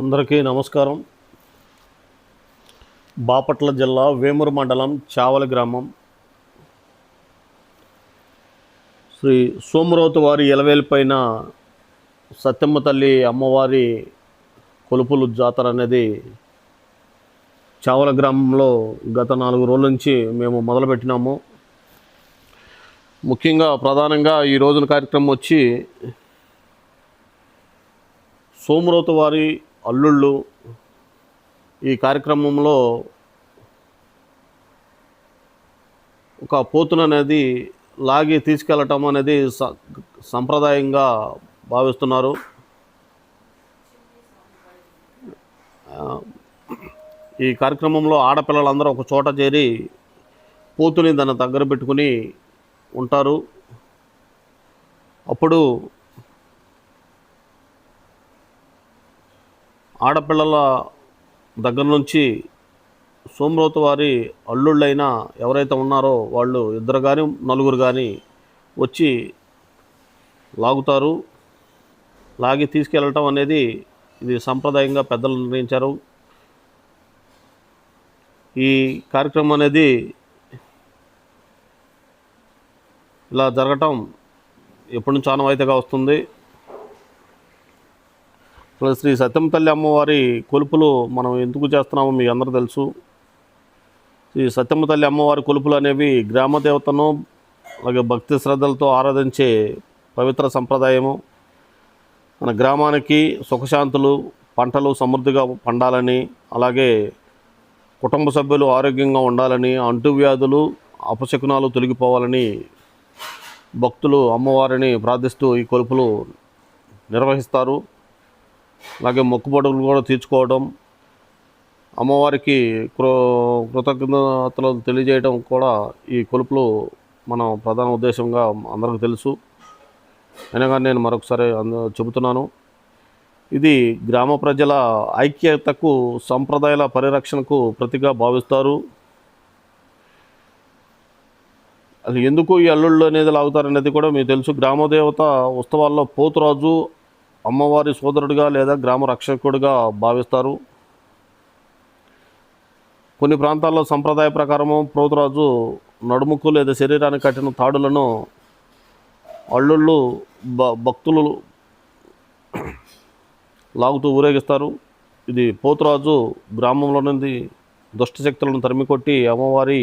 అందరికీ నమస్కారం. బాపట్ల జిల్లా వేమూరు మండలం చావలి గ్రామం శ్రీ సోమరౌతు వారి ఎలవేలిపైన సత్యమ్మ తల్లి అమ్మవారి కొలుపులు జాతర అనేది చావల గ్రామంలో గత 4 రోజుల నుంచి మేము మొదలుపెట్టినాము. ముఖ్యంగా ప్రధానంగా ఈ రోజున కార్యక్రమం వచ్చి సోమరౌతు వారి అల్లుళ్ళు ఈ కార్యక్రమంలో ఒక పోతును అనేది లాగి తీసుకెళ్ళటం అనేది సంప్రదాయంగా భావిస్తున్నారు. ఈ కార్యక్రమంలో ఆడపిల్లలందరూ ఒక చోట చేరి పోతుని దాన్ని దగ్గర పెట్టుకుని ఉంటారు. అప్పుడు ఆడపిల్లల దగ్గర నుంచి సోమరౌతు వారి అల్లుళ్ళైనా ఎవరైతే ఉన్నారో వాళ్ళు 2 కానీ 4 కానీ వచ్చి లాగుతారు. లాగి తీసుకెళ్ళటం అనేది ఇది సంప్రదాయంగా పెద్దలు నిర్ణయించారు. ఈ కార్యక్రమం అనేది ఇలా జరగటం ఎప్పటి నుంచి ఆనవాయితీగా వస్తుంది. శ్రీ సత్యమ్మ తల్లి అమ్మవారి కొలుపులు మనం ఎందుకు చేస్తున్నామో మీకు అందరూ తెలుసు. ఈ సత్యమ్మ తల్లి అమ్మవారి కొలుపులు అనేవి గ్రామ దేవతను అలాగే భక్తి శ్రద్ధలతో ఆరాధించే పవిత్ర సంప్రదాయము. మన గ్రామానికి సుఖశాంతులు, పంటలు సమృద్ధిగా పండాలని, అలాగే కుటుంబ సభ్యులు ఆరోగ్యంగా ఉండాలని, అంటువ్యాధులు అపశకునాలు తొలగిపోవాలని భక్తులు అమ్మవారిని ప్రార్థిస్తూ ఈ కొలుపులు నిర్వహిస్తారు. అలాగే మొక్కుబడులు కూడా తీర్చుకోవడం, అమ్మవారికి కృతజ్ఞతలు తెలియజేయడం కూడా ఈ కొలుపులు మన ప్రధాన ఉద్దేశంగా అందరికీ తెలుసు. అయినా కానీ నేను మరొకసారి చెబుతున్నాను, ఇది గ్రామ ప్రజల ఐక్యతకు, సంప్రదాయాల పరిరక్షణకు ప్రతిగా భావిస్తారు. అది ఎందుకు ఈ అల్లుళ్ళు అనేది లాగుతారనేది కూడా మీకు తెలుసు. గ్రామదేవత ఉత్సవాల్లో పోతురాజు అమ్మవారి సోదరుడిగా లేదా గ్రామ రక్షకుడిగా భావిస్తారు. కొన్ని ప్రాంతాల్లో సంప్రదాయ ప్రకారము పోతురాజు నడుముకు లేదా శరీరానికి కట్టిన తాడులను అల్లుళ్ళు భక్తులు లాగుతూ ఊరేగిస్తారు. ఇది పోతురాజు గ్రామంలో నుండి దుష్టశక్తులను తరిమికొట్టి అమ్మవారి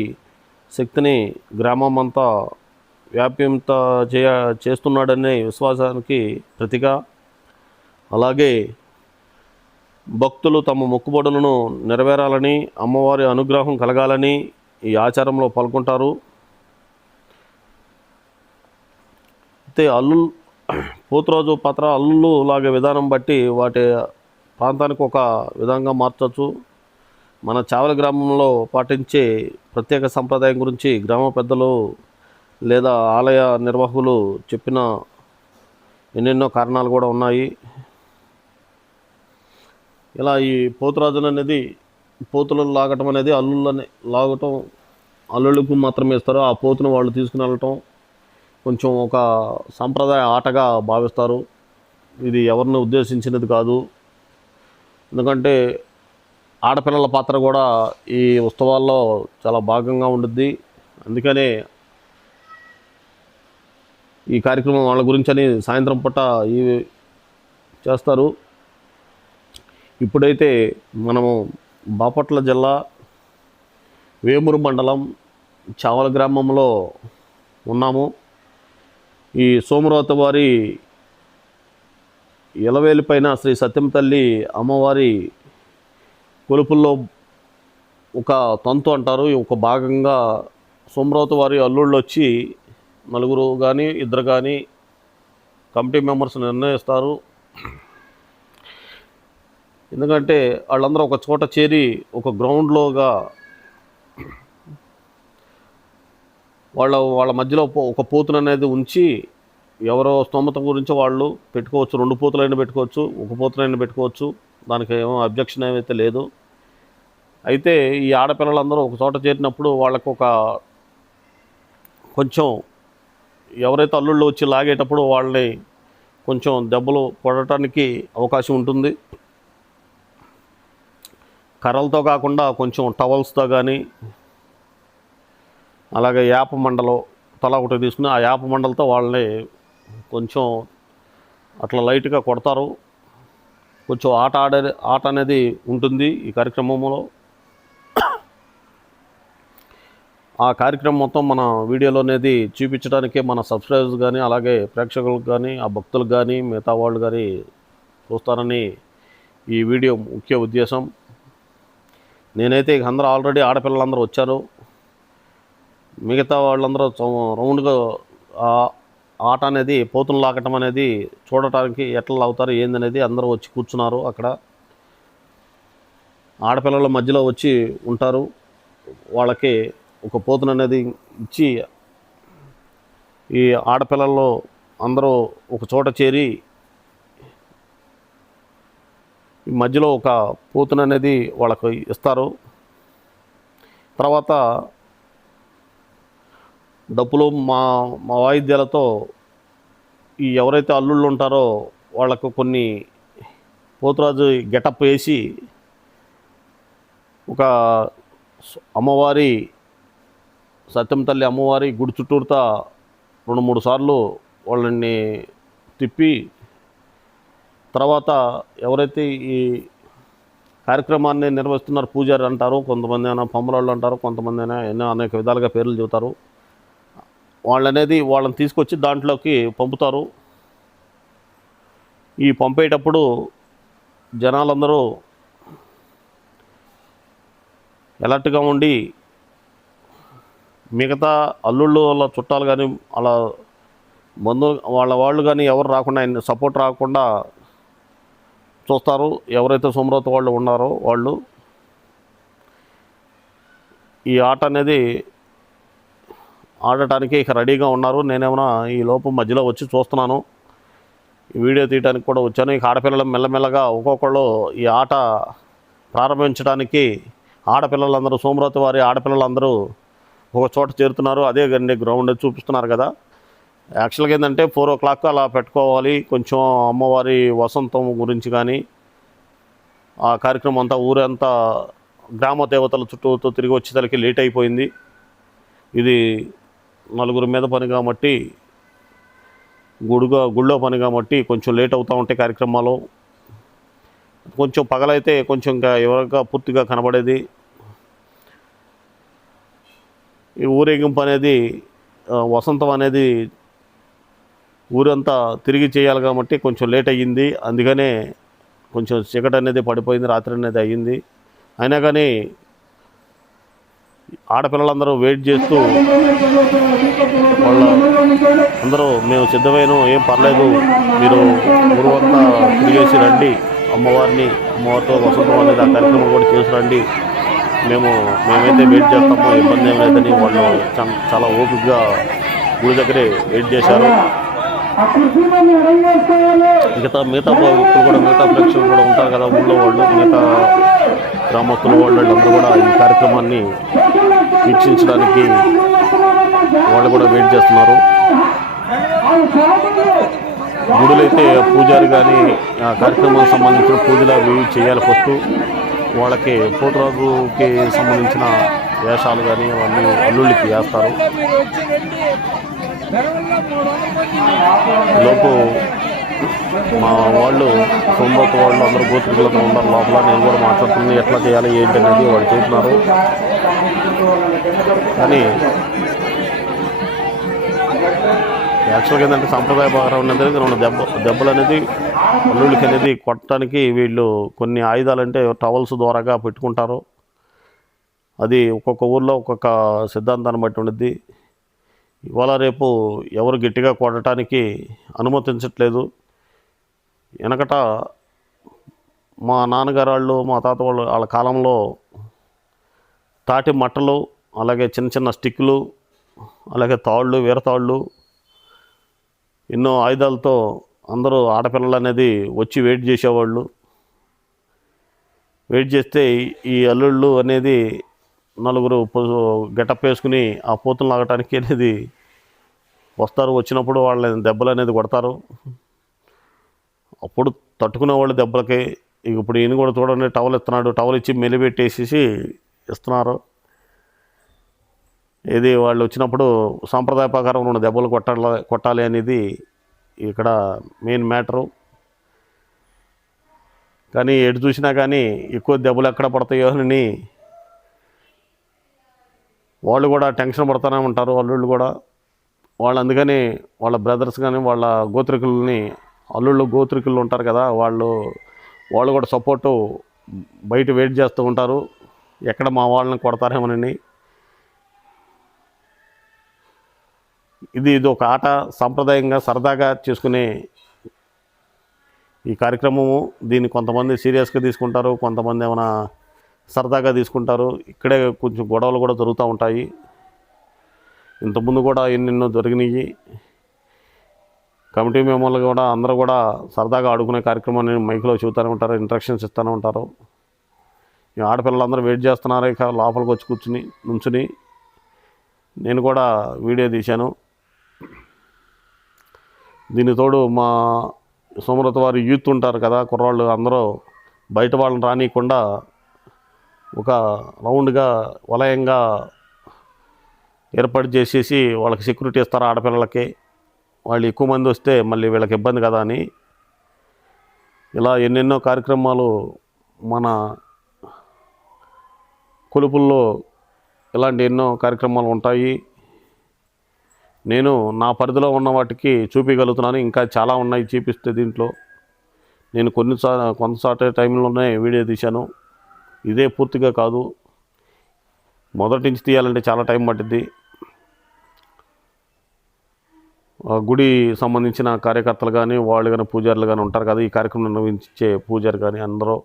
శక్తిని గ్రామం అంతా వ్యాప్యంత చేస్తున్నాడనే విశ్వాసానికి ప్రతిగా. అలాగే భక్తులు తమ మొక్కుబడులను నెరవేరాలని, అమ్మవారి అనుగ్రహం కలగాలని ఈ ఆచారంలో పాల్గొంటారు. అయితే పోతురాజు పాత్ర అల్లుళ్ళు లాగే విధానం బట్టి వాటి ప్రాంతానికి ఒక విధంగా మార్చవచ్చు. మన చావలి గ్రామంలో పాటించే ప్రత్యేక సంప్రదాయం గురించి గ్రామ పెద్దలు లేదా ఆలయ నిర్వాహకులు చెప్పిన ఎన్నెన్నో కారణాలు కూడా ఉన్నాయి. ఇలా ఈ పోతురాజును అనేది పోతులను లాగటం అనేది అల్లుళ్ళని లాగటం అల్లుళ్ళకు మాత్రమే ఇస్తారు. ఆ పోతును వాళ్ళు తీసుకుని వెళ్ళటం కొంచెం ఒక సాంప్రదాయ ఆటగా భావిస్తారు. ఇది ఎవరిని ఉద్దేశించినది కాదు. ఎందుకంటే ఆడపిల్లల పాత్ర కూడా ఈ ఉత్సవాల్లో చాలా భాగంగా ఉంటుంది. అందుకనే ఈ కార్యక్రమం వాళ్ళ గురించి అని సాయంత్రం పూట చేస్తారు. ఇప్పుడైతే మనము బాపట్ల జిల్లా వేమూరు మండలం చావల గ్రామంలో ఉన్నాము. ఈ సోమరౌతు వారి ఎలవేలిపైన శ్రీ సత్యమ్మ తల్లి అమ్మవారి కొలుపుల్లో ఒక తంతు అంటారు. ఒక భాగంగా సోమరౌతు వారి అల్లుళ్ళు వచ్చి 4 కానీ 2 కానీ కమిటీ మెంబర్స్ నిర్ణయిస్తారు. ఎందుకంటే వాళ్ళందరూ ఒక చోట చేరి ఒక గ్రౌండ్లోగా వాళ్ళ మధ్యలో ఒక పోతును అనేది ఉంచి ఎవరో స్తోమత గురించి వాళ్ళు పెట్టుకోవచ్చు. 2 పోతులైనా పెట్టుకోవచ్చు, 1 పోతులైనా పెట్టుకోవచ్చు. దానికి ఏమో అబ్జెక్షన్ ఏమైతే లేదు. అయితే ఈ ఆడపిల్లలందరూ ఒక చోట చేరినప్పుడు వాళ్ళకు ఒక కొంచెం ఎవరైతే అల్లుళ్ళు వచ్చి లాగేటప్పుడు వాళ్ళని కొంచెం దెబ్బలు పడటానికి అవకాశం ఉంటుంది. కర్రలతో కాకుండా కొంచెం టవల్స్తో కానీ, అలాగే యాప మండలు తల ఒకటి తీసుకుని ఆ యాప మండలతో వాళ్ళని కొంచెం అట్లా లైట్గా కొడతారు. కొంచెం ఆట అనేది ఉంటుంది ఈ కార్యక్రమంలో. ఆ కార్యక్రమం మొత్తం మన వీడియోలో అనేది చూపించడానికే మన సబ్స్క్రైబర్స్ కానీ, అలాగే ప్రేక్షకులకు కానీ, ఆ భక్తులకు కానీ, మిగతా వాళ్ళు కానీ చూస్తారని ఈ వీడియో ముఖ్య ఉద్దేశం. నేనైతే అందరూ ఆల్రెడీ ఆడపిల్లలందరూ వచ్చారు. మిగతా వాళ్ళందరూ రౌండ్గా ఆట అనేది పోతులు లాగటం అనేది చూడటానికి ఎట్లా లాగుతారు ఏందనేది అందరూ వచ్చి కూర్చున్నారు. అక్కడ ఆడపిల్లల మధ్యలో వచ్చి ఉంటారు. వాళ్ళకి ఒక పోతును అనేది ఇచ్చి ఈ ఆడపిల్లల్లో అందరూ ఒక చోట చేరి ఈ మధ్యలో ఒక పోతును అనేది వాళ్ళకి ఇస్తారు. తర్వాత డప్పులు మా వాయిద్యాలతో ఈ ఎవరైతే అల్లుళ్ళు ఉంటారో వాళ్ళకు కొన్ని పోతురాజు గెటప్ వేసి ఒక అమ్మవారి సత్యం తల్లి అమ్మవారి గుడి చుట్టూరుతా 2-3 సార్లు వాళ్ళని తిప్పి, తర్వాత ఎవరైతే ఈ కార్యక్రమాన్ని నిర్వహిస్తున్నారు పూజారి అంటారు, కొంతమంది అయినా పంబరాళ్ళు అంటారు, కొంతమంది అయినా ఎన్నో అనేక విధాలుగా పేర్లు చెబుతారు. వాళ్ళని తీసుకొచ్చి దాంట్లోకి పంపుతారు. ఈ పంపేటప్పుడు జనాలందరూ అలర్ట్గా ఉండి మిగతా అల్లుళ్ళు వాళ్ళ చుట్టాలు కానీ అలా వాళ్ళు కానీ ఎవరు రాకుండా, ఆయన సపోర్ట్ రాకుండా చూస్తారు. ఎవరైతే సోమరావతి వాళ్ళు ఉన్నారో వాళ్ళు ఈ ఆట అనేది ఆడటానికి ఇక రెడీగా ఉన్నారు. నేనేమన్నా ఈ లోపు మధ్యలో వచ్చి చూస్తున్నాను, ఈ వీడియో తీయడానికి కూడా వచ్చాను. ఇక ఆడపిల్లలు మెల్లమెల్లగా ఒక్కొక్కళ్ళు ఈ ఆట ప్రారంభించడానికి ఆడపిల్లలందరూ, సోమరావతి వారి ఆడపిల్లలందరూ ఒక చోట చేరుతున్నారు. అదే గండి గ్రౌండ్ చూపిస్తున్నారు కదా. యాక్చువల్గా ఏంటంటే 4 o'clock అలా పెట్టుకోవాలి. కొంచెం అమ్మవారి వసంతం గురించి కానీ ఆ కార్యక్రమం అంతా ఊరంతా గ్రామ దేవతల చుట్టూతో తిరిగి వచ్చేసరికి లేట్ అయిపోయింది. ఇది 4 మీద పని కాబట్టి, గుళ్ళో పని కాబట్టి కొంచెం లేట్ అవుతూ ఉంటాయి కార్యక్రమాలు. కొంచెం పగలైతే కొంచెం ఇంకా ఎవరిగా పూర్తిగా కనబడేది. ఈ ఊరేగింపు అనేది వసంతం అనేది ఊరంతా తిరిగి చేయాలి కాబట్టి కొంచెం లేట్ అయ్యింది. అందుకనే కొంచెం చీకటి అనేది పడిపోయింది, రాత్రి అనేది అయ్యింది. అయినా కానీ ఆడపిల్లలందరూ వెయిట్ చేస్తూ అందరూ మేము సిద్ధమైన, ఏం పర్లేదు, మీరు ఊరు అంతా తిరిగేసి రండి, అమ్మవారితో వసంతం అనేది ఆ కార్యక్రమం కూడా చేసి రండి, మేమైతే వెయిట్ చేస్తామో ఇబ్బంది ఏం లేదని వాళ్ళు చాలా ఓపికగా గుడి దగ్గరే వెయిట్ చేశారు. మిగతా వ్యక్తులు కూడా, మిగతా ప్రేక్షకులు కూడా ఉంటారు కదా ఊళ్ళో వాళ్ళు, మిగతా గ్రామస్తుల వాళ్ళందరూ కూడా ఈ కార్యక్రమాన్ని వీక్షించడానికి వాళ్ళు కూడా వెయిట్ చేస్తున్నారు. గుడులైతే పూజారి కానీ ఆ కార్యక్రమానికి సంబంధించిన పూజలు అవి చేయాలి. ఫస్ట్ వాళ్ళకి పోతురాజుకి సంబంధించిన వేషాలు కానీ అవన్నీ అల్లుళ్ళకి వేస్తారు. లోపు మా వాళ్ళు సోమరావతి వాళ్ళు అందరూ గోత్రికులతో ఉన్నారు లోపల. నేను కూడా మాట్లాడుతుంది ఎట్లా చేయాలి ఏంటి అనేది వాళ్ళు చెబుతున్నారు. కానీ యాక్చువల్గా ఏంటంటే సాంప్రదాయ ప్రకారం అనేది 2 దెబ్బలు అనేది అల్లుళ్ళకి అనేది కొట్టడానికి వీళ్ళు కొన్ని ఆయుధాలు అంటే టవల్స్ ద్వారాగా పెట్టుకుంటారు. అది ఒక్కొక్క ఊర్లో ఒక్కొక్క సిద్ధాంతాన్ని బట్టి ఉండిద్ది. ఇవాళ రేపు ఎవరు గట్టిగా కొట్టడానికి అనుమతించట్లేదు. వెనకట మా నాన్నగారు వాళ్ళు, మా తాత వాళ్ళ కాలంలో తాటి మట్టలు, అలాగే చిన్న చిన్న స్టిక్లు, అలాగే తాళ్ళు, వీరతాళ్ళు, ఎన్నో ఆయుధాలతో అందరూ ఆడపిల్లలు అనేది వచ్చి వెయిట్ చేసేవాళ్ళు. వెయిట్ చేస్తే ఈ అల్లుళ్ళు అనేది 4 గెటప్ వేసుకుని ఆ పోతులు లాగటానికి అనేది వస్తారు. వచ్చినప్పుడు వాళ్ళని దెబ్బలు అనేది కొడతారు. అప్పుడు తట్టుకునే వాళ్ళు దెబ్బలకి ఇప్పుడు ఈయన కూడా చూడండి టవల్ ఇస్తున్నాడు, టవల్ ఇచ్చి మెలిపెట్టేసేసి ఇస్తున్నారు. ఇది వాళ్ళు వచ్చినప్పుడు సాంప్రదాయ ప్రకారం ఉన్న దెబ్బలు కొట్టాలి అనేది ఇక్కడ మెయిన్ మ్యాటరు. కానీ ఎటు చూసినా కానీ ఎక్కువ దెబ్బలు ఎక్కడ పడతాయో అని వాళ్ళు కూడా టెన్షన్ పడుతూనే ఉంటారు. అల్లుళ్ళు కూడా వాళ్ళు అందుకని వాళ్ళ బ్రదర్స్ కానీ వాళ్ళ గోత్రికుల్ని, అల్లుళ్ళు గోత్రికులు ఉంటారు కదా, వాళ్ళు కూడా సపోర్టు బయట వెయిట్ చేస్తూ ఉంటారు, ఎక్కడ మా వాళ్ళని కొడతారేమోనని. ఇది ఒక ఆట, సాంప్రదాయంగా సరదాగా చేసుకునే ఈ కార్యక్రమము. దీన్ని కొంతమంది సీరియస్గా తీసుకుంటారు, కొంతమంది ఏమైనా సరదాగా తీసుకుంటారు. ఇక్కడే కొంచెం గొడవలు కూడా జరుగుతూ ఉంటాయి. ఇంతకుముందు కూడా ఎన్నెన్నో జరిగినాయి. కమిటీ మెంబర్లు కూడా అందరూ కూడా సరదాగా ఆడుకునే కార్యక్రమాన్ని మైక్లో చెబుతూనే ఉంటారు, ఇంట్రక్షన్స్ ఇస్తూనే ఉంటారు. ఈ ఆడపిల్లలందరూ వెయిట్ చేస్తున్నారు ఇక లోపలికి వచ్చి నుంచుని. నేను కూడా వీడియో తీశాను. దీని తోడు మా సుమలత వారి యూత్ ఉంటారు కదా, కుర్రాళ్ళు, అందరూ బయట వాళ్ళని రానియకుండా ఒక రౌండ్గా వలయంగా ఏర్పాటు చేసేసి వాళ్ళకి సెక్యూరిటీ ఇస్తారు ఆడపిల్లలకి. వాళ్ళు ఎక్కువ మంది వస్తే మళ్ళీ వీళ్ళకి ఇబ్బంది కదా అని ఇలా ఎన్నెన్నో కార్యక్రమాలు మన కొలుపుల్లో ఇలాంటి ఎన్నో కార్యక్రమాలు ఉంటాయి. నేను నా పరిధిలో ఉన్న వాటికి చూపించగలుగుతున్నాను. ఇంకా చాలా ఉన్నాయి చూపిస్తే. దీంట్లో నేను కొంతసారి టైంలోనే వీడియో తీశాను. ఇదే పూర్తిగా కాదు, మొదటి నుంచి తీయాలంటే చాలా టైం పట్టింది. గుడి సంబంధించిన కార్యకర్తలు కానీ, వాళ్ళు కానీ, పూజారులు కానీ ఉంటారు కదా, ఈ కార్యక్రమం నిర్వహించే పూజారు కానీ, అందరూ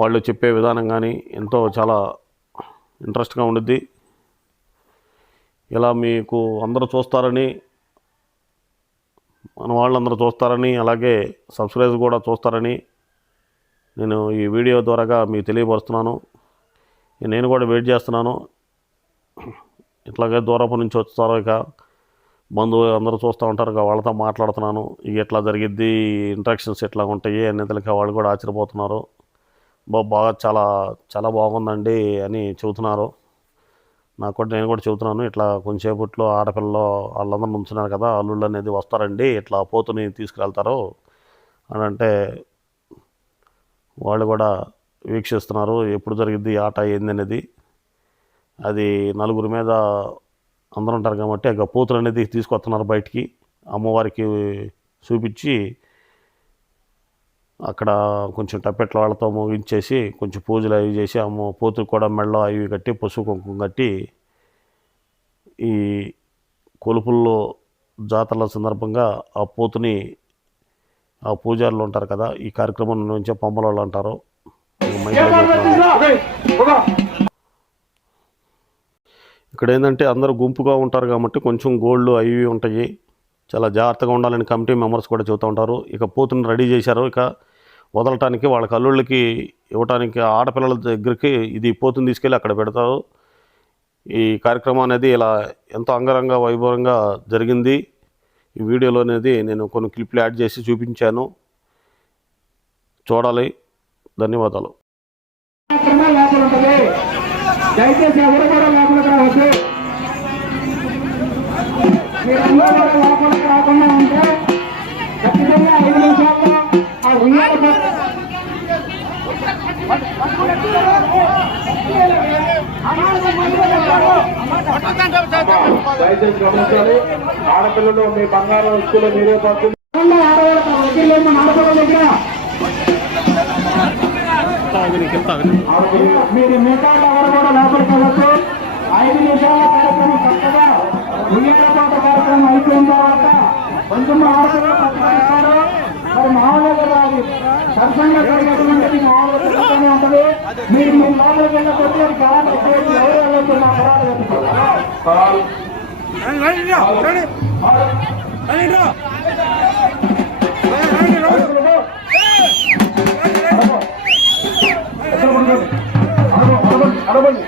వాళ్ళు చెప్పే విధానం కానీ ఎంతో చాలా ఇంట్రెస్ట్గా ఉండిద్ది. ఇలా మీకు అందరూ చూస్తారని, మన వాళ్ళందరూ చూస్తారని, అలాగే సబ్స్క్రైబ్ కూడా చూస్తారని నేను ఈ వీడియో ద్వారాగా మీకు తెలియపరుస్తున్నాను. నేను కూడా వెయిట్ చేస్తున్నాను. ఇట్లాగే దూరపు నుంచి వస్తారు, ఇక బంధువులు అందరూ చూస్తూ ఉంటారు, ఇక వాళ్ళతో మాట్లాడుతున్నాను. ఇక ఎట్లా జరిగిద్ది, ఇంట్రాక్షన్స్ ఎట్లా ఉంటాయి అనేది వాళ్ళు కూడా ఆశ్చర్యపోతున్నారు. బాగా చాలా చాలా బాగుందండి అని చెబుతున్నారు. నేను కూడా చెబుతున్నాను. ఇట్లా కొంచెంసేపట్లో ఆడపిల్లలు వాళ్ళందరూ ఉంచున్నారు కదా, అల్లుళ్ళు అనేది వస్తారండి, ఇట్లా పోతుని తీసుకువెళ్తారు అని అంటే వాళ్ళు కూడా వీక్షిస్తున్నారు. ఎప్పుడు జరిగిద్ది ఆట ఏంది అనేది. అది నలుగురి మీద అందరూ ఉంటారు కాబట్టి ఆ పోతులు అనేది తీసుకొస్తున్నారు బయటికి, అమ్మవారికి చూపించి అక్కడ కొంచెం టప్పెట్ల వాళ్ళతో ముగించేసి కొంచెం పూజలు అవి చేసి పోతుకు కూడా మెడలో అవి కట్టి పసుపు కుంకుమ కట్టి ఈ కొలుపుల్లో జాతరల సందర్భంగా ఆ పోతుని ఆ పూజారులు ఉంటారు కదా, ఈ కార్యక్రమం నుంచే పంపల వాళ్ళు అంటారు. ఇక్కడ ఏంటంటే అందరూ గుంపుగా ఉంటారు కాబట్టి కొంచెం గోల్డ్ అవి ఉంటాయి, చాలా జాగ్రత్తగా ఉండాలని కమిటీ మెంబర్స్ కూడా చెబుతూ ఉంటారు. ఇక పోతుని రెడీ చేశారు, ఇక వదలటానికి వాళ్ళకి అల్లుళ్ళకి ఇవ్వటానికి ఆడపిల్లల దగ్గరికి ఇది పోతుని తీసుకెళ్ళి అక్కడ పెడతారు. ఈ కార్యక్రమం అనేది ఇలా ఎంతో అంగరంగ వైభవంగా జరిగింది. ఈ వీడియోలో అనేది నేను కొన్ని క్లిప్లు యాడ్ చేసి చూపించాను, చూడాలి. ధన్యవాదాలు. దయచేసి ఎవరు కూడా లోపలికి రావద్దు. మీరందరూ లోపలికి రాకుండా ఉంటే ఖచ్చితంగా 5 నిమిషాల్లో ఆ ఉయ్యాల దయచేసి గమనించాలి. ఆడపిల్లలు మీ బంగారం వస్తువులు మీరే పడుతుంది. ఆడపిల్లల దగ్గర మీరు మిగతా ఎవరు కూడా లోపలికి వెళ్ళచ్చు. 5 నిమిషాల కార్యక్రమం చక్కగా ఉయ్యాల పాట కార్యక్రమం అయిపోయిన తర్వాత కొంచెం ఆడపిల్లలు మరి మామూలుగా కదా అది సరసంగా జరిగేటువంటిది మామూలుగా ఉంటుంది. మీరు మీ లోపలికి వెళ్ళకపోతే ఎవరు వెళ్ళొచ్చు నా పరాలు అడగండి.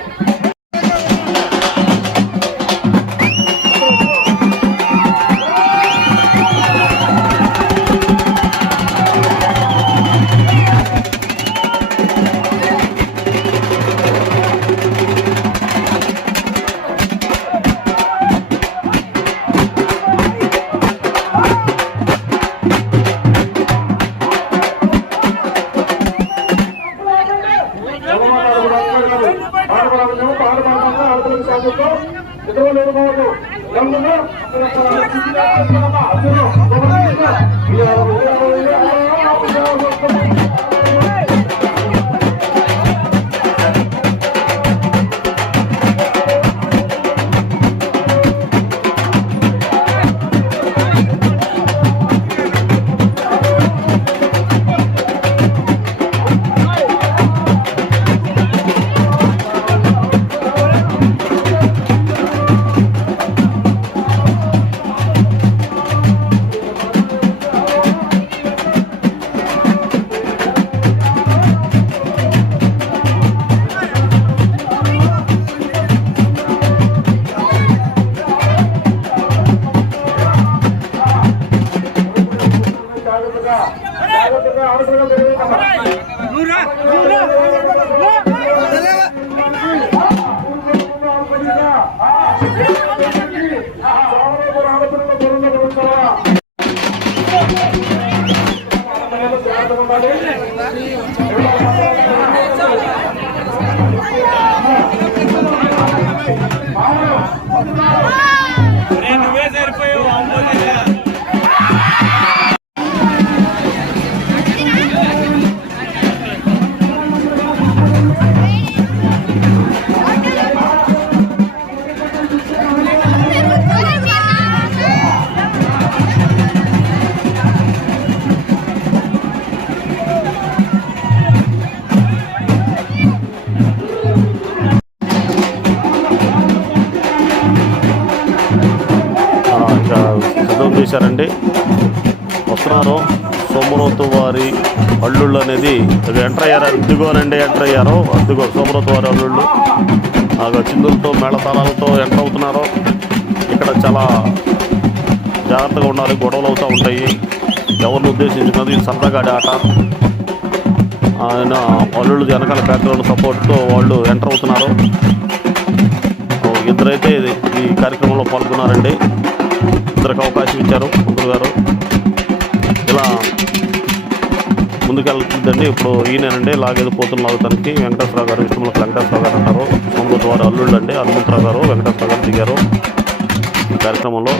సిద్ధం చేశారండి. వస్తున్నారు సోమరతు వారి అల్లుళ్ళు అనేది ఎంటర్ అయ్యారు. అద్దుగోనండి ఎంటర్ అయ్యారు. అద్దుగో సోమరతు వారి అల్లుళ్ళు చిందులతో మేళతాళాలతో ఎంటర్ అవుతున్నారు. ఇక్కడ చాలా జాగ్రత్తగా ఉండాలి, గొడవలు అవుతూ ఉంటాయి. ఎవరిని ఉద్దేశించినది సరదాగా ఆట. ఆయన అల్లుళ్ళు వెనకాల బ్యాక్గ్రౌండ్ సపోర్ట్తో వాళ్ళు ఎంటర్ అవుతున్నారు. ఇద్దరైతే ఈ కార్యక్రమంలో పాల్గొన్నారండి. ఇద్దరికి అవకాశం ఇచ్చారు మంత్రులు గారు. ఇలా ముందుకెళ్తుందండి. ఇప్పుడు ఈయనండి లాగేది పోతున్న లాగుతానికి వెంకటేశ్వరరావు గారు, విష్ణుములకు వెంకటేశ్వరరావు గారు అంటారు. సోమరతు వారి అల్లుళ్ళు అండి. హనుమంతరావు గారు, వెంకటేశ్వరరావు గారు దిగారు ఈ కార్యక్రమంలో.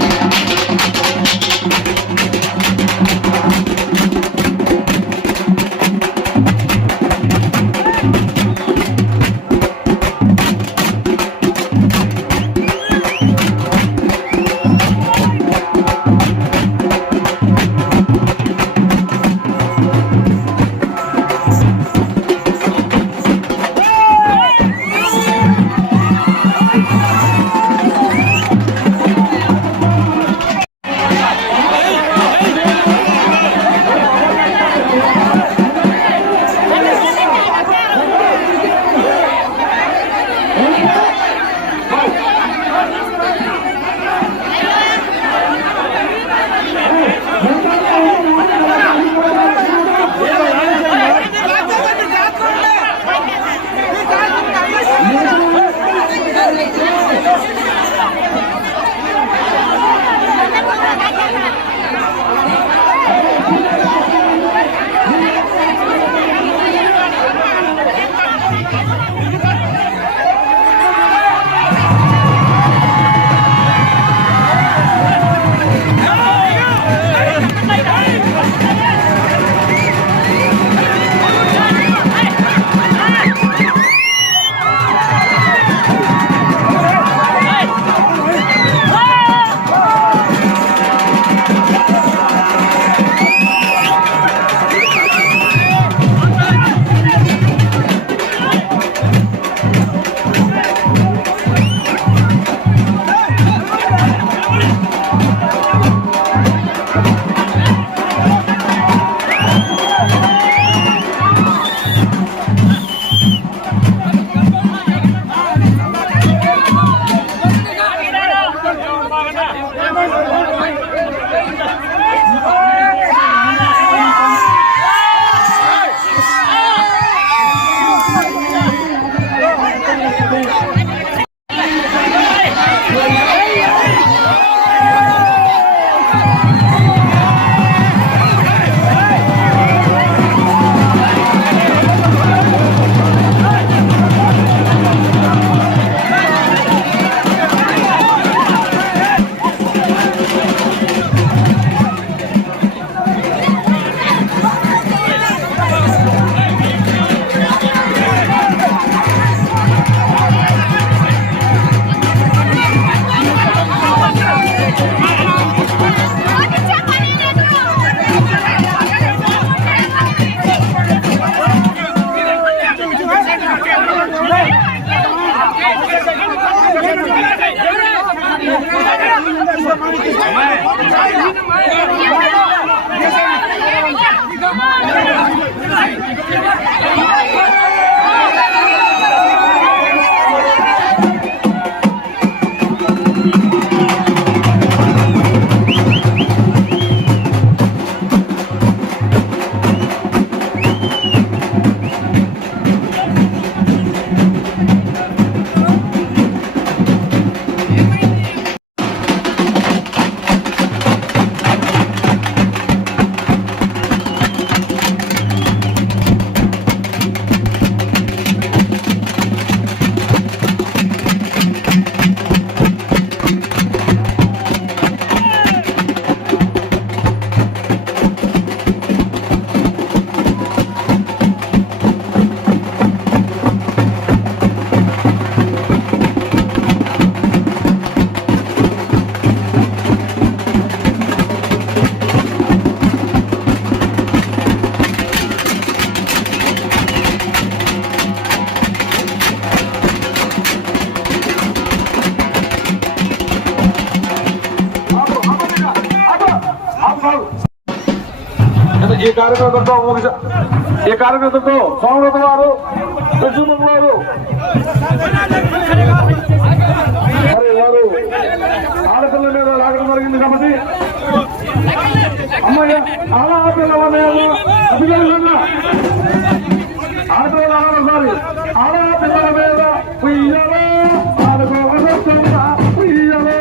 ఈ కార్యకర్తతో స్వామినాథ వారు కృష్ణబాబు గారు వారు ఆడపిల్ల మీద లాగడం జరిగింది కాబట్టి అమ్మాయి ఆడపిల్ల అభిజన ఆడపిల్ల సారి ఆడపిల్లల మీద ఉయ్యలో ఆడుకోవస్తున్నా ఉయ్యలో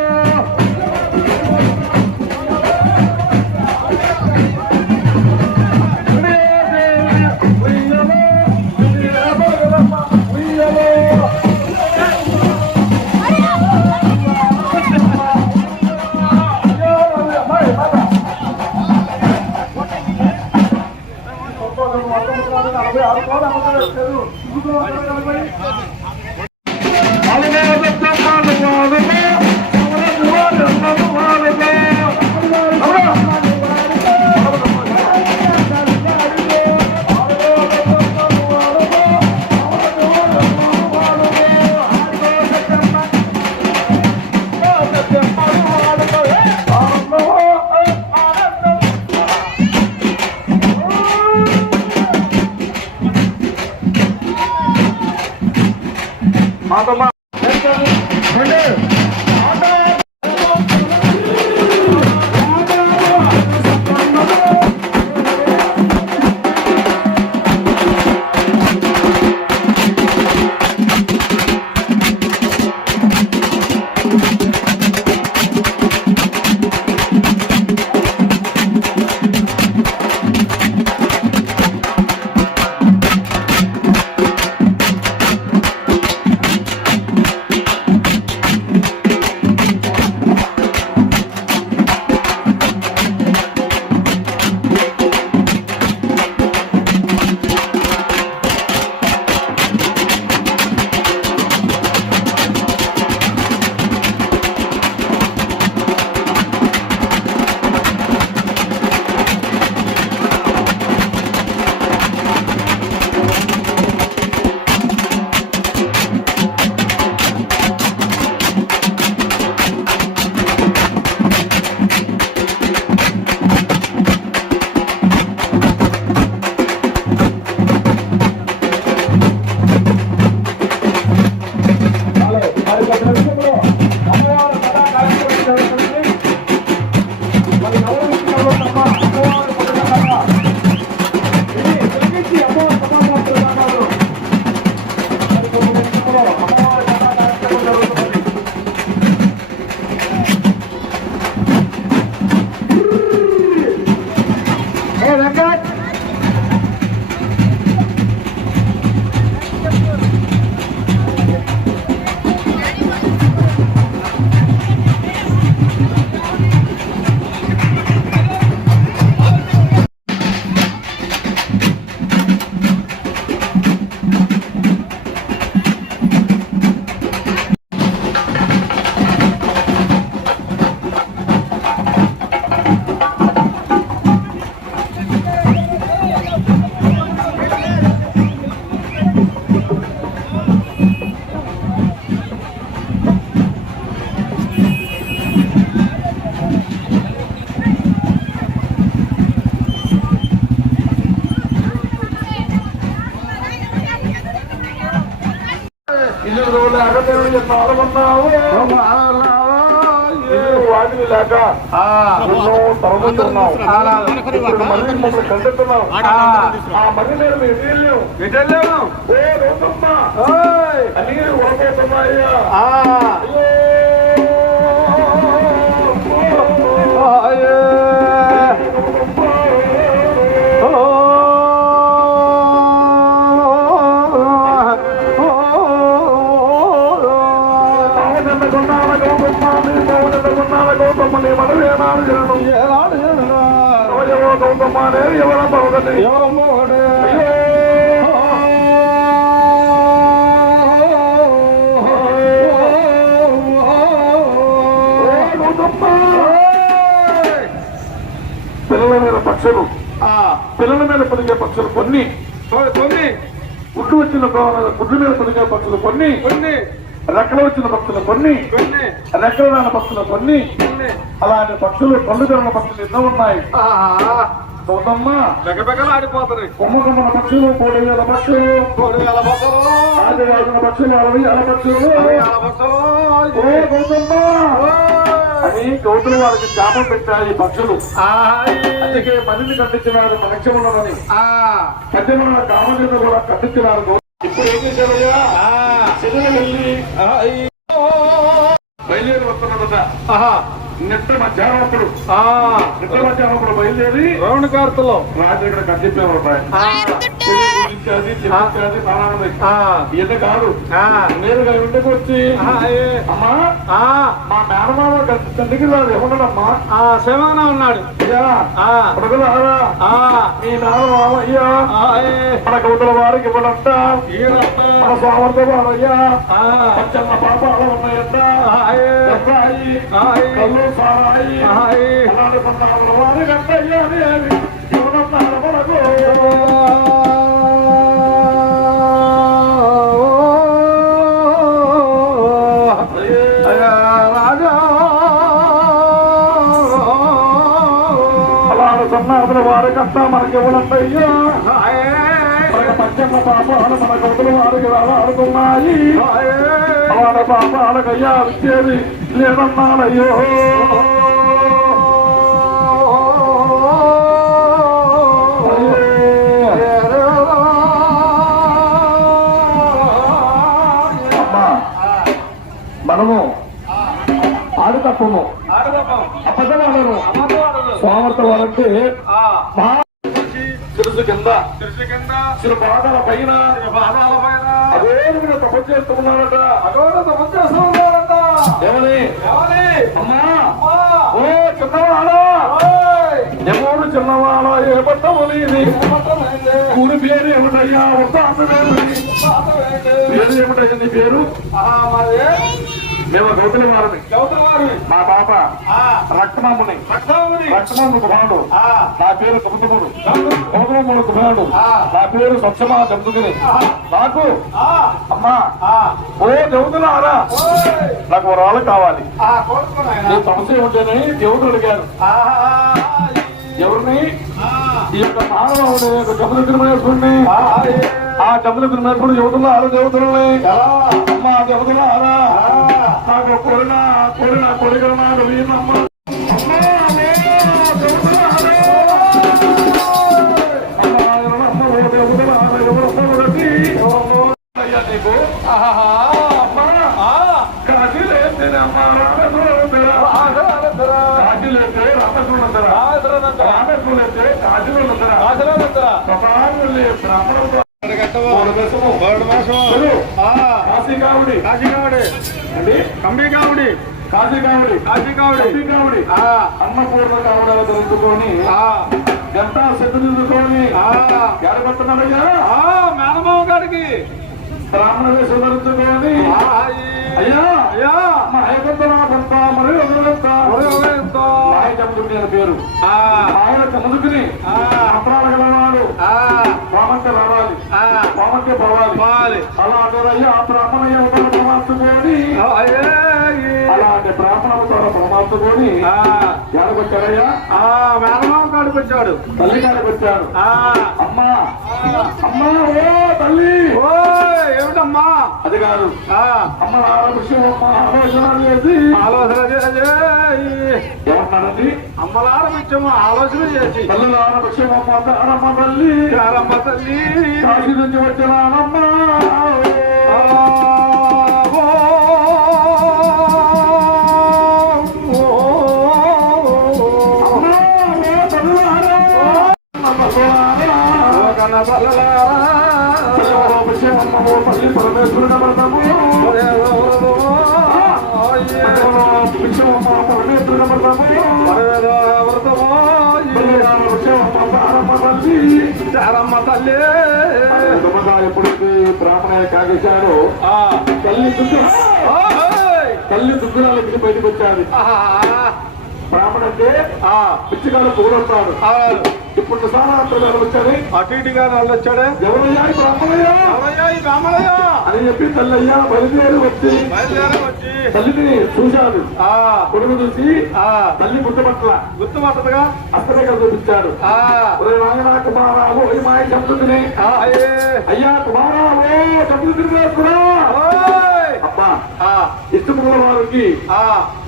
ఇల్లు రోజులు అగతేవుడు పాల్గొన్నావు వాటిని లేక ఎన్నో తరగతున్నావు ఇప్పుడు మళ్ళీ మమ్మల్ని కంటున్నావు ఆ మళ్ళీ నేను ఎటు వెళ్ళాము ఓ గౌతమ్మ అని ఓపోతున్నాయ్యా గౌతమ్మని మనం ఏనాడు గౌతమ్మనే ఎవరమ్మ ఒకటి ఎవరమ్మ ఒకటి పిల్లల మీద పక్షులు పిల్లల మీద పలికే పక్షులు కొన్ని గుడ్డు వచ్చిన గుడ్డు మీద పలికే పక్షులు కొన్ని రెక్కలు వచ్చిన పక్షులు కొన్ని రెక్కలు రాని పక్షులు కొన్ని అలాంటి పక్షులు పండుగల పక్షులు ఎన్నో ఉన్నాయి గౌతమ్మ ఆడిపోతున్నాయి కొమ్మకొమ్మల పక్షులు 3000 పక్షులు ఆదివాసిన పక్షులు 60 పక్షులు ఓ గౌతమ్మ అని గౌతుల వారికి శాపం పెట్టాయి పక్షులు అందుకే మనిషిని కట్టించినారు మనుష్యములని కట్టెల కామని కూడా కట్టించినారు ఇప్పుడు ఏం చేశారయ్యా చెల్లెలు వెళ్ళి బయలుదేరి వస్తున్నదట నిట్ట మధ్యాహ్నం అప్పుడు బయలుదేరి రౌండ్ కార్తలో రాత్రి ఇక్కడ కట్టించారు ఈత కాదు నేరుగా ఇంటికి వచ్చి అమ్మా మా మేనమామ తండ్రికి రాదు ఎవడమ్మా శివన ఉన్నాడు మీ మేనమామ అయ్యా మన కౌతల వారికి ఇవ్వడంట మన స్వామర్థ వాడు అయ్యా పచ్చన్న పాప అలా ఉన్నాయంట కళ్ళు సారాయి అలాంటి పన్నాల వారి గంట అయ్యాది అని ఇవ్వడంటారు మనకు సన్నాదుల వారి కష్ట మనకి ఇవ్వడంటయ్యా పచ్చన్న పాపాలు మన కౌతుల వారికి ఆడుతున్నాయి అలాంటి పాపాలకయ్యా ఇచ్చేది లేదన్నాడయ్యో మనము ఆడుతప్పము అబద్ధమాడను స్వామర్థ వారంటే తెలుసు కింద చిరు పాదాల పైన అదే తపస్సు చేస్తున్నాడట ఏమని అమ్మా ఓ చిన్నవాడా ఎవరు చిన్నవాడా ఏ పట్టము నీది ఊరి పేరు ఏమిటయ్యా వృత్తాంతమేమి పేరు ఏమిటయ్యా నీ పేరు మేము గౌతమ వారిని మా పాప రక్తమాముని రక్తమాము కుమారుడు నా పేరు కుముతుముడు కుముతుముడు కుమారుడు నా పేరు స్వచ్ఛమా జంతుకుని నాకు అమ్మా ఓ దేవుడులారా నాకు వరాలు కావాలి నేను సమస్య ఉంటేనే దేవుడు అడిగారు ఎవరిని ఈ యొక్క మానవుడు జముల తిరుమలేశ్వరుని ఆ జముల తిరుమలేశ్వరుడు దేవుడులారా దేవుడులని అమ్మా దేవుడులారా నాకు కోరిన కోరికలు నాకు వీరమ్మ నీకు కాశీకావుడి అన్నపూర్ణ కావడాలు తెలుసుకొని గంటా శక్తి తెలుసుకొని ఎడగొట్టున్నాడయ్యా మేనమావ గారికి బ్రాహ్మణ వేషం ధరించుకొని అయ్యా భర్త మరియు పేరు ఆయన ముందుకుని అప్రాలు గలవాడు పామంటే రావాలి పామంటే పోవాలి అలా అయ్యా బ్రాహ్మణయ్య ప్రమార్చుకొని అలాంటి బ్రాహ్మణులతో ప్రమార్చుకొని ఎడగొచ్చాడయ్యా మేనమావ కాడికి వచ్చాడు తల్లి కాడికి వచ్చాడు అమ్మా అమ్మా ఓ తల్లి ఏమిటమ్మా అది కాదు అమ్మ విషయం ఆలోచన చేసి ఏమన్నారండి? అమ్మలార విషయం ఆలోచన చేసి తల్లులార విషయం అమ్మ తల్లి చారమ్మ తల్లి కాశీ నుంచి వచ్చిన అమ్మ చారమ్మ తల్లి ఎప్పుడైతే బ్రాహ్మణ కాగేశారో తల్లి దుగ్గురాలకి బయటకు వచ్చాడు. బ్రాహ్మణ అంటే పిచ్చిగాడు పొగడతాడు. ఇప్పుడు సామాన్యుడు వచ్చాడు, అటు ఇటుగా వాళ్ళు వచ్చాడే ఎవరయ్యా బ్రాహ్మణయ్యా రామయ్య అని చెప్పి తల్లయ్యా బయలుదేరి వచ్చి తల్లిని చూశాడు. కొడుకు చూసి తల్లి గుర్తుపట్టదుగా అస్తరేగా చూపించాడు. నాయనా కుమారావు మాయ చంపుతుంది అయ్యా కుమారావు చంపుతుంది అబ్బా ఇష్టముల వారికి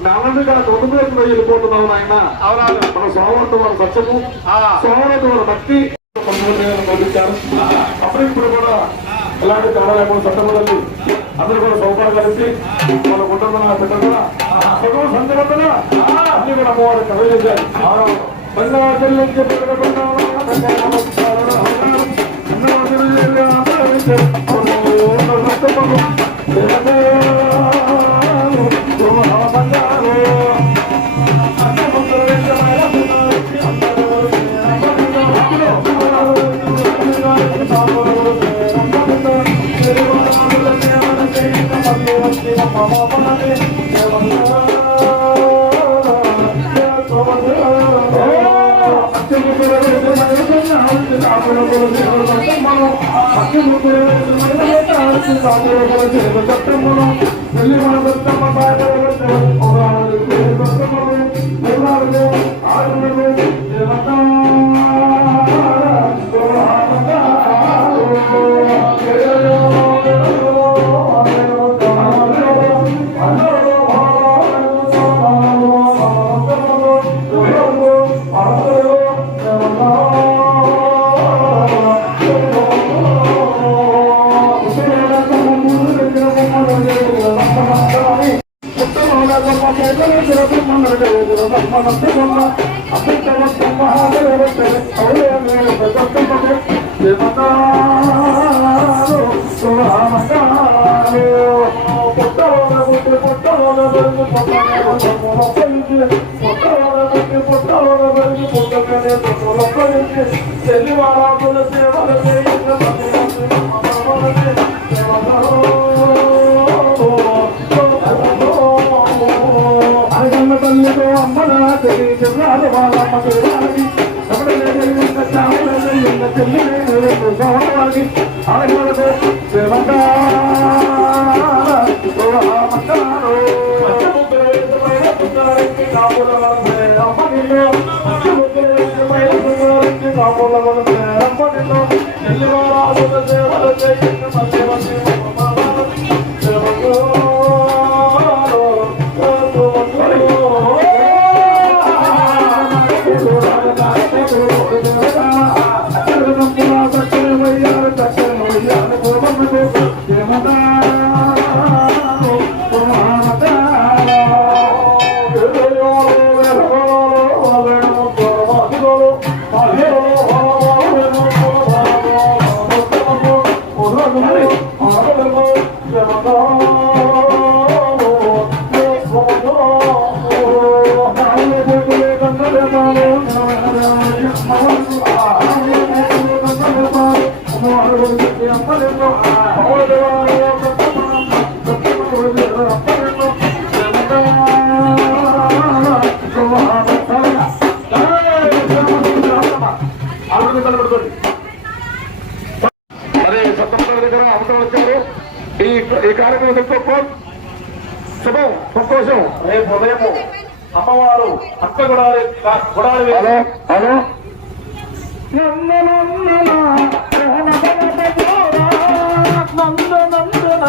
నాన్నగా తొమ్మిది వెళ్ళిపోతున్నావు నాయన. మన సోమరత వారి సత్యము సోమరత వారి భక్తి పంపించారు. అప్పుడు ఇప్పుడు కూడా ఇలాంటి కావాలేమో సత్యములని అందరూ కూడా సౌకర్యం కలిసి వాళ్ళ కుటుంబ బిడ్డలు కూడా సగం సందర్భంగా అన్ని కూడా అమ్మవారు కథ చేశారు. ఈ కార్యక్రమం శుభం సంతోషం. రేపు ఉదయం అమ్మవారు అక్క గుడాలి హలో హలో నందనందన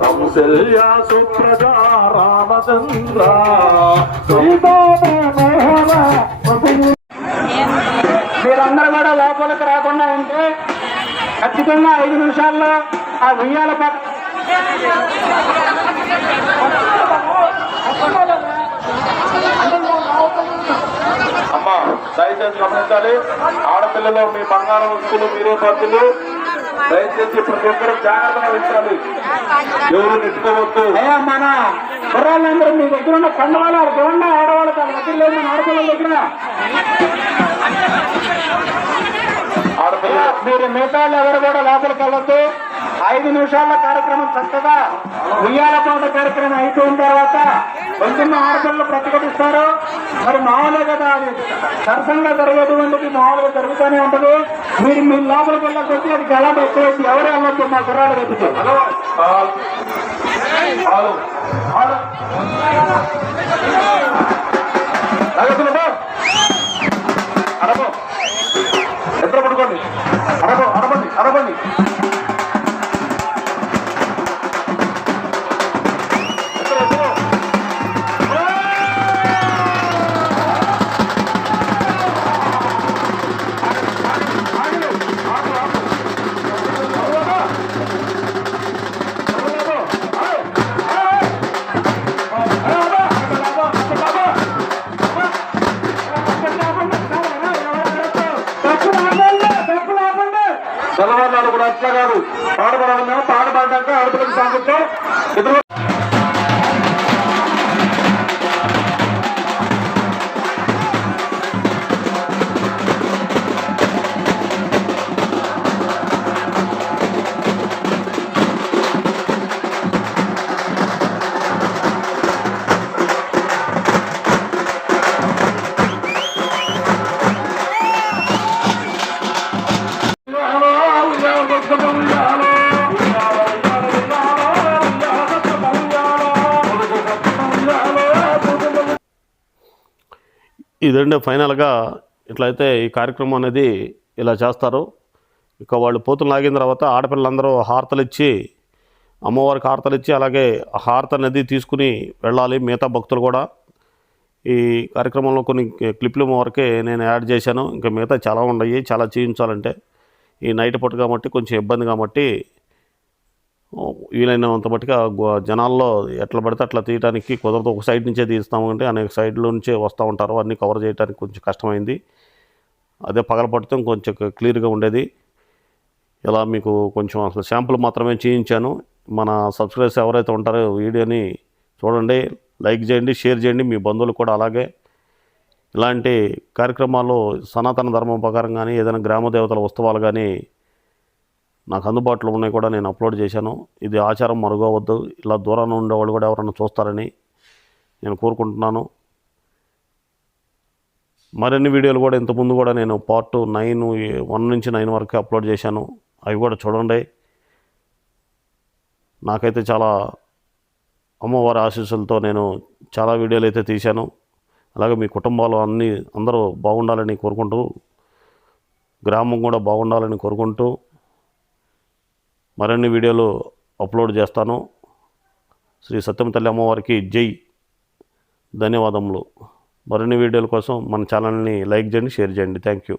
కౌసల్య సుప్రజా రామచంద్ర సీతామోహన మీరందరూ కూడా లోపలికి రాకుండా ఉంటే ఖచ్చితంగా 5 నిమిషాల్లో ఆ ఉయ్యాల అమ్మ దయచేసి గమనించాలి. ఆడపిల్లలు మీ బంగారం వస్తువులు మీరే పద్ధతులు దయచేసి ప్రతి ఒక్కరు జాగ్రత్తగా ఉంచాలి. ఎవరు నెట్టుకోవద్దు. మన కుర్రాళ్ళందరూ మీ దగ్గర ఉన్న పండుగలు చూడండి. ఆడవాళ్ళు తన దగ్గర లేదు, మన ఆడపిల్లల దగ్గర మీరు మిగతా ఎవరు కూడా లోపలికి వెళ్ళొద్దు. 5 నిమిషాల కార్యక్రమం చక్కగా ఉయ్యాల పాట కార్యక్రమం అయిపోయిన తర్వాత కొంచెం ఆడపిల్లలు ప్రతిఘటిస్తారు. మరి మామూలుగా కదా అది సరసంగా జరిగేటువంటిది మామూలుగా జరుగుతూనే ఉంటుంది. మీరు మీ లోపలికి వెళ్ళకొచ్చి అది గలాట ఎక్కువైంది. ఎవరు వెళ్ళొద్దు మా కుర్రాడు వెతికి. అరబో ఎక్కడ పడుకోండి. అరబండి అరబండి. తెల్లవారు కూడా అట్లా కాదు. పాడబడాలి. మేము పాడబడ్డాక ఆడపిల్లకి సాగుతాం. ఎదురు ఇదండి ఫైనల్గా. ఇట్లయితే ఈ కార్యక్రమం అనేది ఇలా చేస్తారు. ఇక వాళ్ళు పోతులు లాగిన తర్వాత ఆడపిల్లలందరూ హారతలు ఇచ్చి, అమ్మవారికి హారతలు ఇచ్చి, అలాగే హారత అనేది తీసుకుని వెళ్ళాలి. మిగతా భక్తులు కూడా ఈ కార్యక్రమంలో కొన్ని క్లిప్లు వరకే నేను యాడ్ చేశాను. ఇంకా మిగతా చాలా ఉన్నాయి. చాలా చేయించాలంటే ఈ నైట్ పూట కాబట్టి కొంచెం ఇబ్బంది కాబట్టి వీలైనంత మట్టుగా జనాల్లో ఎట్లా పడితే అట్లా తీయడానికి కుదరదు. ఒక సైడ్ నుంచే తీస్తామంటే అనేక సైడ్ల నుంచే వస్తూ ఉంటారు. అన్నీ కవర్ చేయడానికి కొంచెం కష్టమైంది. అదే పగలపడితే కొంచెం క్లియర్గా ఉండేది. ఇలా మీకు కొంచెం అసలు శాంపుల్ మాత్రమే చేయించాను. మన సబ్స్క్రైబర్స్ ఎవరైతే ఉంటారో వీడియోని చూడండి, లైక్ చేయండి, షేర్ చేయండి. మీ బంధువులు కూడా అలాగే ఇలాంటి కార్యక్రమాలు సనాతన ధర్మం ప్రకారం కానీ ఏదైనా గ్రామ దేవతల ఉత్సవాలు కానీ నాకు అందుబాటులో ఉన్నాయి కూడా నేను అప్లోడ్ చేశాను. ఇది ఆచారం మరుగవద్దు. ఇలా దూరాన ఉండేవాళ్ళు కూడా ఎవరైనా చూస్తారని నేను కోరుకుంటున్నాను. మరిన్ని వీడియోలు కూడా ఇంతకుముందు కూడా నేను పార్ట్ 1 నుంచి 9 వరకు అప్లోడ్ చేశాను. అవి కూడా చూడండి. నాకైతే చాలా అమ్మవారి ఆశీస్సులతో నేను చాలా వీడియోలు అయితే తీశాను. అలాగే మీ కుటుంబాలు అందరూ బాగుండాలని కోరుకుంటూ, గ్రామం కూడా బాగుండాలని కోరుకుంటూ మరిన్ని వీడియోలు అప్లోడ్ చేస్తాను. శ్రీ సత్యం తల్లి అమ్మవారికి జై. ధన్యవాదములు. మరిన్ని వీడియోల కోసం మన ఛానల్ని లైక్ చేయండి, షేర్ చేయండి. Thank you.